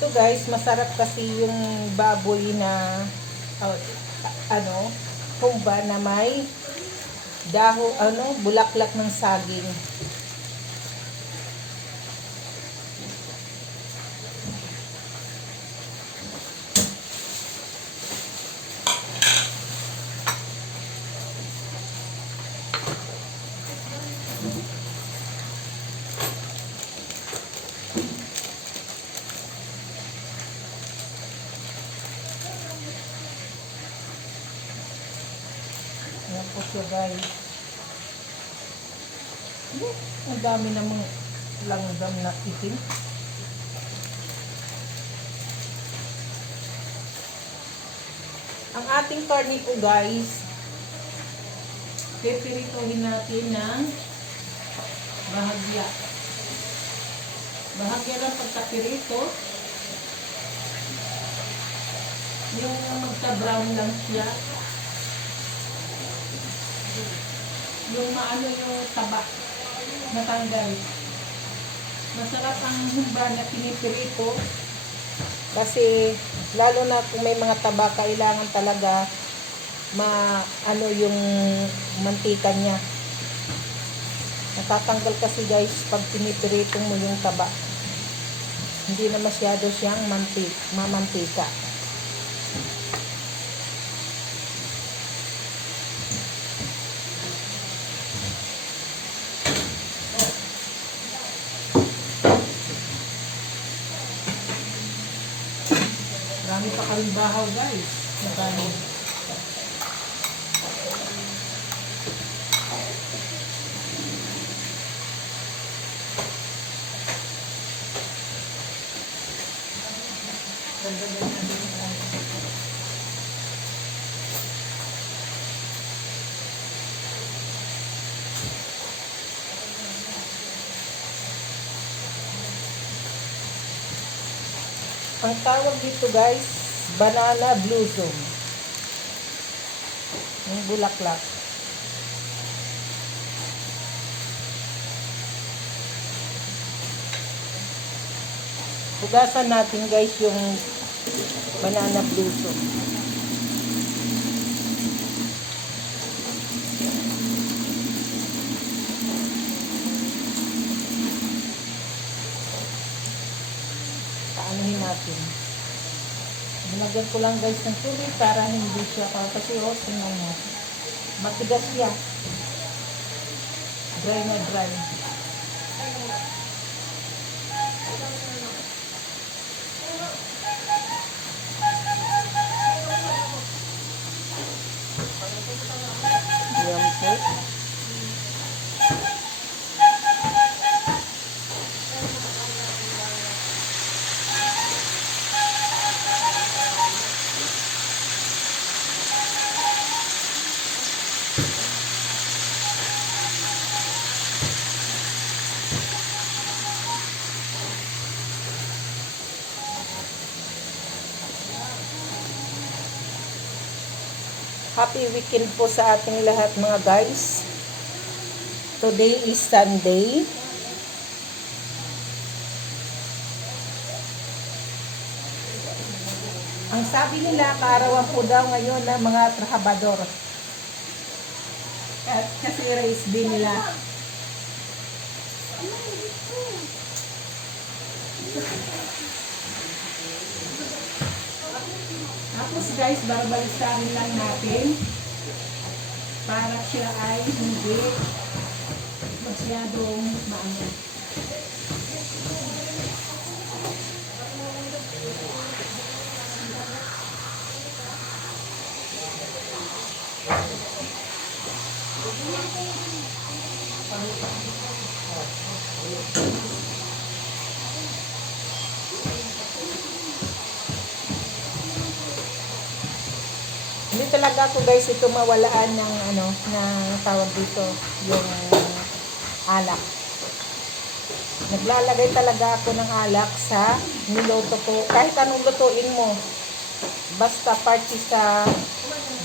Ito guys, masarap kasi yung baboy na humba na may bulaklak ng saging. Ayan po siya guys. Ang dami namang langgam na itim. Ang ating karne po guys, pipirituhin natin ng bahagya. Bahagya lang pagkapirito. Yung magka-brown lang siya. Yung maano yung taba natanggal. Masarap ang humba na pinipirito kasi lalo na kung may mga taba, kailangan talaga maano yung mantika niya. Natatanggal kasi guys pag pinipirito mo yung taba. Hindi na masyado siyang mamantika. Marami pa kaming bahaw guys. Nakano. Ang tawag dito guys, banana blossom. Yung bulaklak. Hugasan natin guys yung banana blossom. Anuhin natin. Binagyan ko lang guys ng tubig para hindi siya kasi tingnan mo. Matigas siya. Dry na dry. Yan po. Happy weekend po sa ating lahat mga guys. Today is Sunday. Ang sabi nila, kaarawan po daw ngayon ng mga trabahador. Kasi race day nila. Tapos guys, barbalistarin lang natin para siya ay hindi masyadong maano. Hindi talaga ako guys ito mawalaan ng ng tawag dito, yung alak. Naglalagay talaga ako ng alak sa niluto ko. Kahit anong lutuin mo. Basta party sa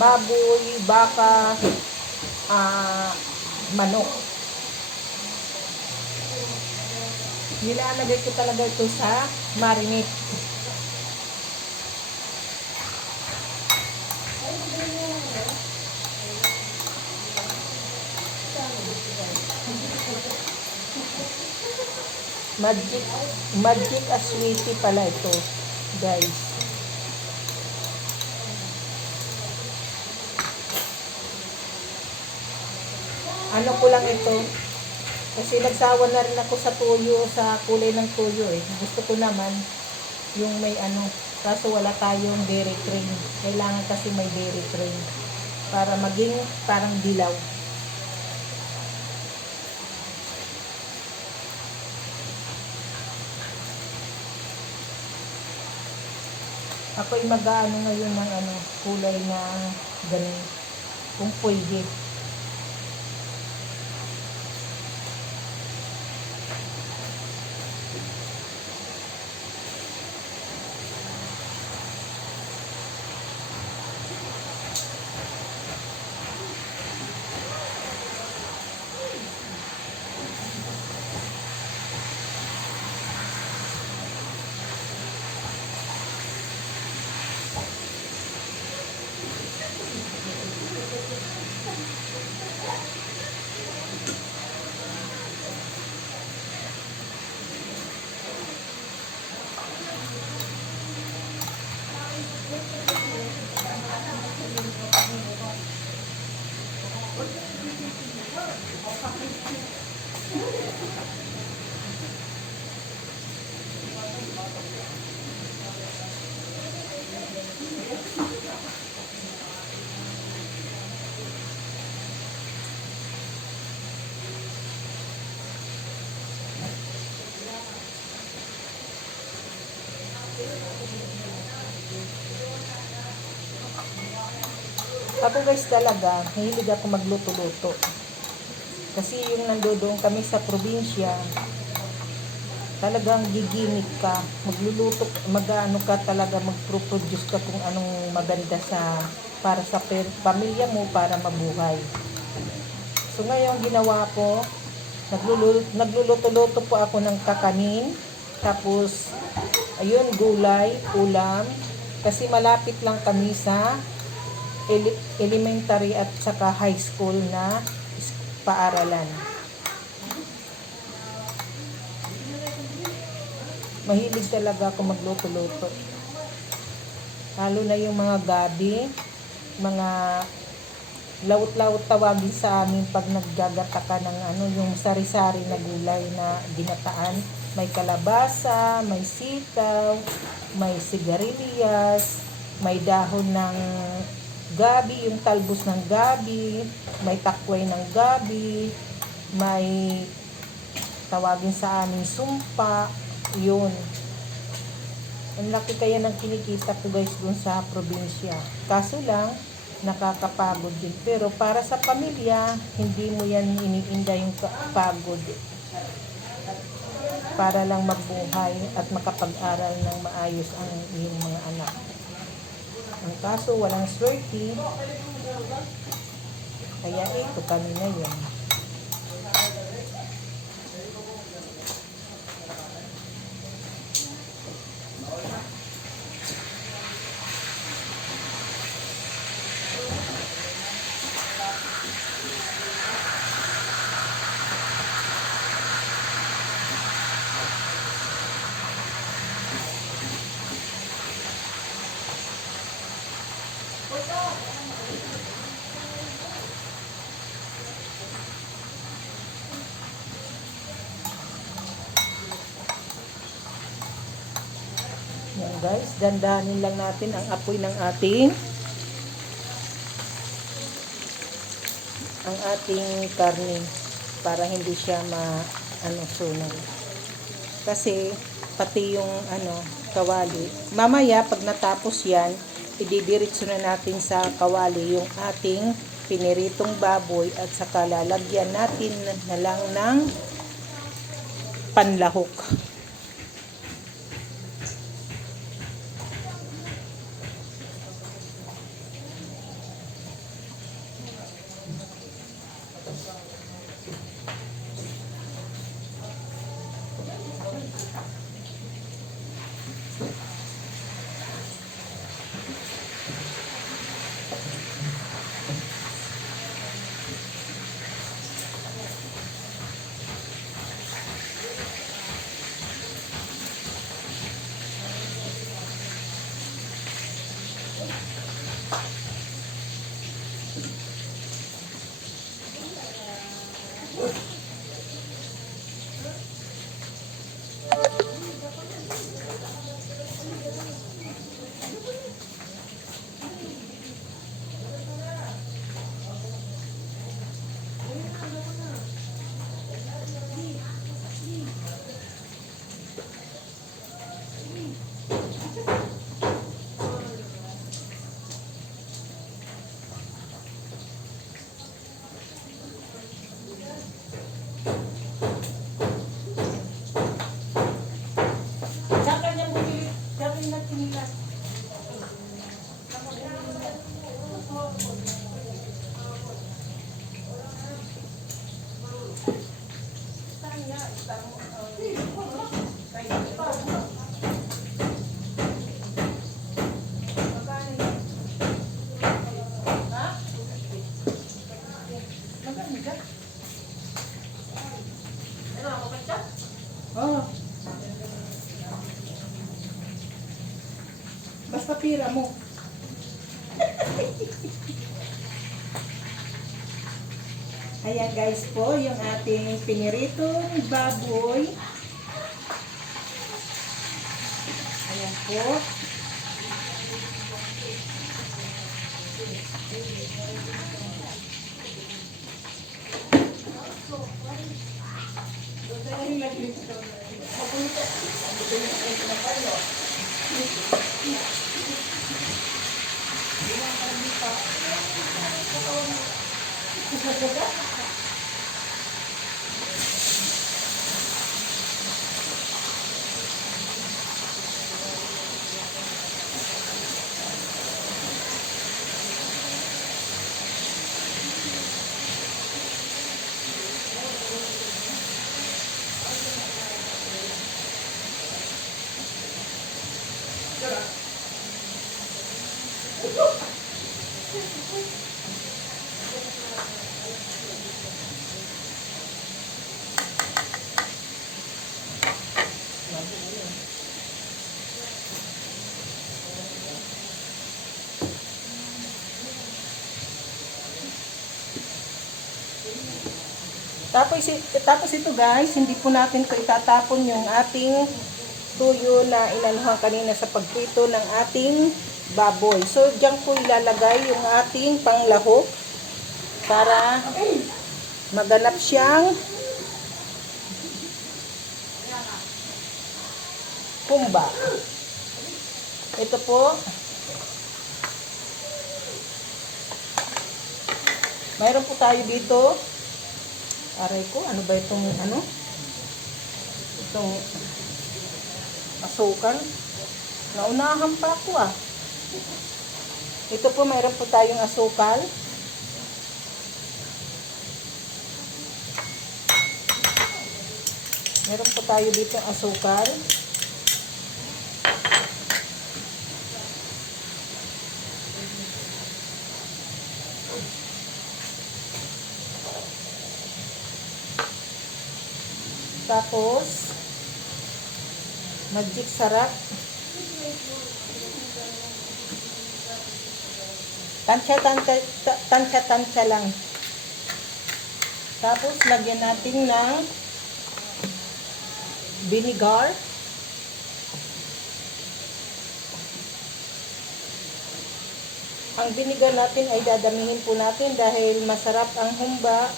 baboy, baka, manok. Nilalagay ko talaga ito sa marinate. Magic, magic aswiti pala ito, guys. Ano ko lang ito, kasi nagsawa na rin ako sa tuyo, sa kulay ng tuyo eh. Gusto ko naman yung may ano, kaso wala tayong dairy cream. Kailangan kasi may dairy cream para maging parang dilaw. Ako'y mag-aano ngayon ng ano, kulay na ganun, kung pwede. Ako guys talaga, mahilig ako magluto-luto. Kasi yung nandoon kami sa probinsya, talagang gigimik ka. Magluluto, mag-ano ka talaga, mag-produce ka kung anong maganda sa para sa pamilya mo para mabuhay. So ngayon ginawa ko, nagluluto-luto po ako ng kakanin. Tapos, ayun, gulay, ulam. Kasi malapit lang kami sa elementary at saka high school na paaralan. Mahilig talaga ako magluto-luto. Lalo na yung mga gabi, mga lawot-lawot tawagin sa amin pag naggagata ka ng ano, yung sari-sari na gulay na ginataan. May kalabasa, may sitaw, may sigarilyas, may dahon ng gabi, yung talbos ng gabi, may takway ng gabi, may tawagin sa amin sumpa, yun. Ang laki kaya ng kinikita ko guys dun sa probinsya. Kaso lang, nakakapagod din. Pero para sa pamilya, hindi mo yan iniinda yung pagod. Para lang mabuhay at makapag-aral ng maayos ang iyong mga anak. Ang kaso, walang swerte. Kaya ito kami na yun. Yan guys, dandahanin lang natin ang apoy ng ating karne para hindi siya sunog. Kasi pati yung kawali. Mamaya pag natapos yan, ididiretso na natin sa kawali yung ating piniritong baboy at saka lalagyan natin na lang ng panlahok. Oh. Basta pira mo. Ayan guys po, yung ating piniritong baboy. Ayan po. Tapos ito guys, hindi po natin ito itatapon yung ating tuyo na inanuhan kanina sa pagprito ng ating baboy. So, diyan po ilalagay yung ating panglahok para maganap siyang kumba. Ito po. Mayroon po tayo dito. Aray ko, ano ba itong ano? Itong asukal. Naunahan pa ako ah. Ito po, mayroon po tayong asukal. Meron po tayo dito asukal. Tapos, magic sarap. Tansya lang. Tapos, lagyan natin ng vinegar. Ang vinegar natin ay dadamihin po natin dahil masarap ang humba,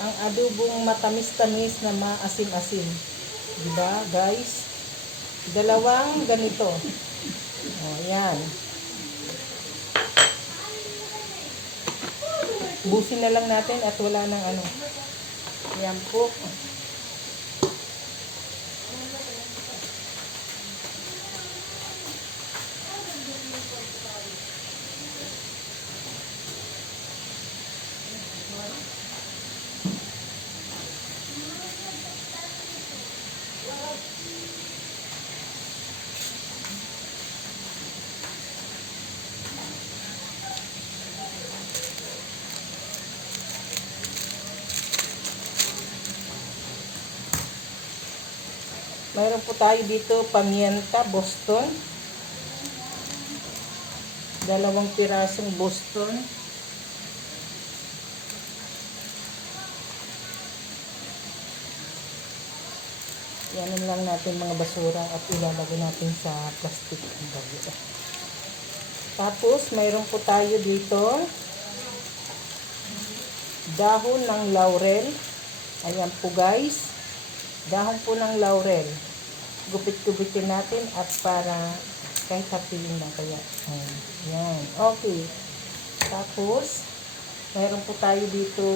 ang adobong matamis-tamis na maasim-asim. Diba, guys? Dalawang ganito. O, yan. Busin na lang natin at wala nang ano. Yan po. Mayroon po tayo dito pamienta Boston. Dalawang pirasong Boston. Yanin lang natin mga basura at ilalagay natin sa plastic. Tapos, mayroon po tayo dito dahon ng laurel. Ayan po guys. Dahon po ng laurel. Gupit-gupitin natin at para kahit hapilin na kaya. Ayan. Okay. Tapos, mayroon po tayo dito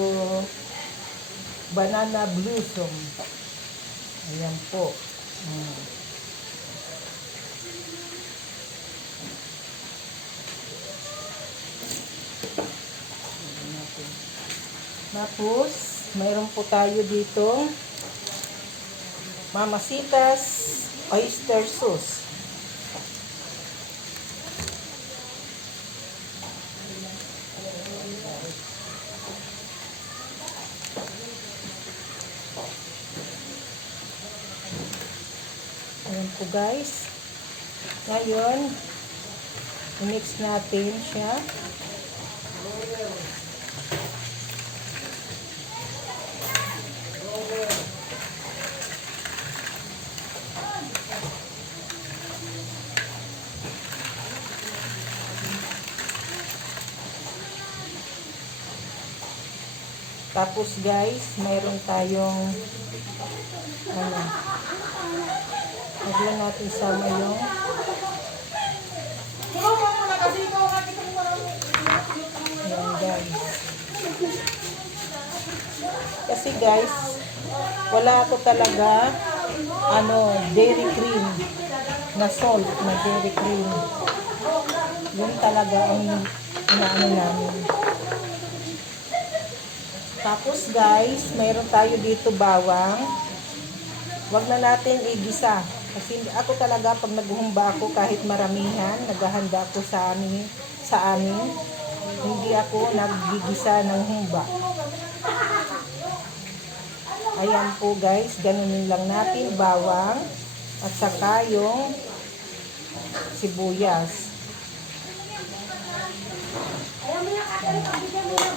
banana blossom. Ayan po. Tapos, mayroon po tayo dito Mamasitas oyster sauce. Ayan po guys. Ngayon, mix natin siya. Tapos guys, mayroon tayong lagyan natin sama yung ayan guys. Kasi guys, wala ako talaga dairy cream na salt na dairy cream. Yun talaga ang inaano namin. Tapos guys, mayroon tayo dito bawang. Wag na natin igisa. Kasi ako talaga pag naghuhumba ako kahit maramihan, naghahanda ako sa amin, hindi ako naggigisa ng humba. Ayan po guys, ganunin lang natin bawang at saka yung sibuyas.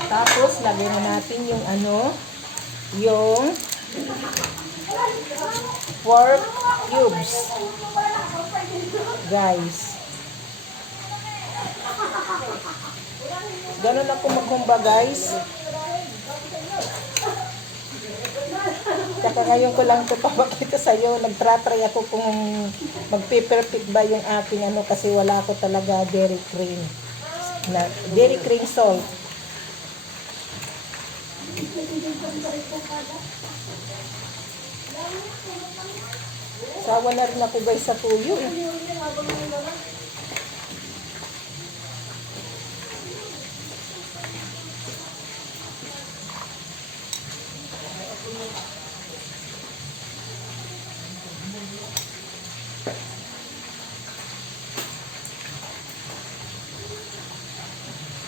Tapos lagyan na natin yung yung pork cubes. Guys. Ganun ako maghumba guys. Tsaka ngayon ko lang ito papakita sa'yo. Nagtratry ako kung mag-perfect ba yung aking kasi wala ako talaga dairy cream. Dairy cream salt. Sawa na rin ako guys sa tuyo.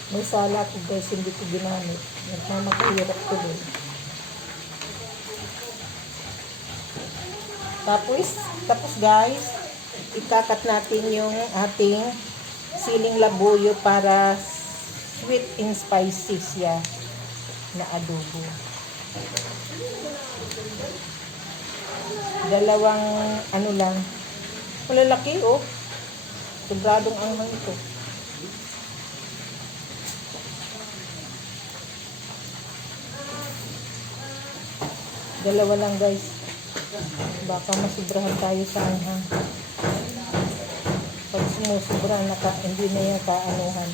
May sala ko guys, hindi ko ginamit. Nagmamakahirap ko din. Tapos guys, ikakat natin yung ating siling labuyo para sweet and spicy siya na adobo. Dalawang lang. Malalaki oh. Sobradong anghang ito. Dalawa lang guys. Baka masubrahan tayo sa anghang. Pag sumusubra, hindi na yan kaanuhan.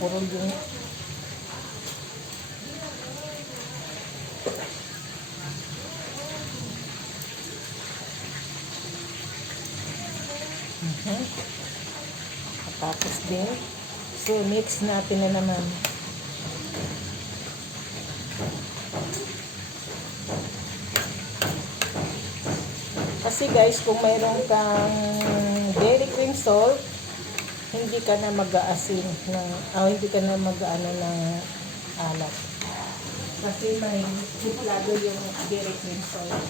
Puro yung tapos din. So, mix natin na naman. Kasi guys, kung mayroon kang dairy cream salt, hindi ka na mag-aasin ng, hindi ka na mag-ano ng alat. Kasi may lalo yung dairy cream salt.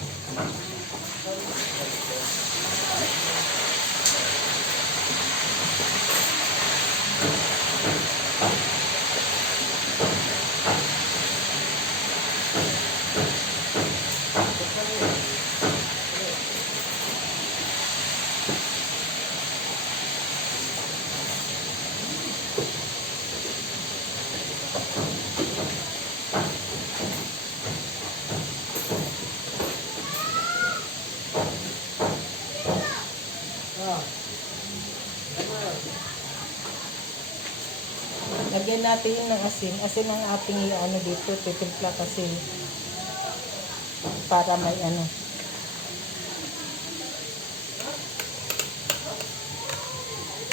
Lagyan natin yun ng asin. Asin ang ating ano dito, titimpla kasi para may ano.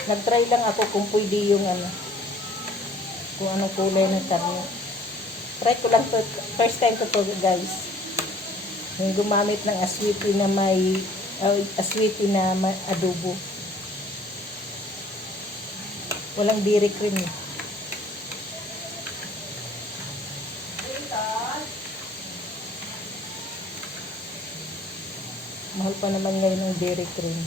Nag-try lang ako kung pwede yung ano, kung anong kulay ng karne. Try ko lang to, first time ko to guys. Yung gumamit ng aswiti na may, aswiti na may adobo. Walang dairy cream eh. Mahal pa naman ngayon ng dairy cream.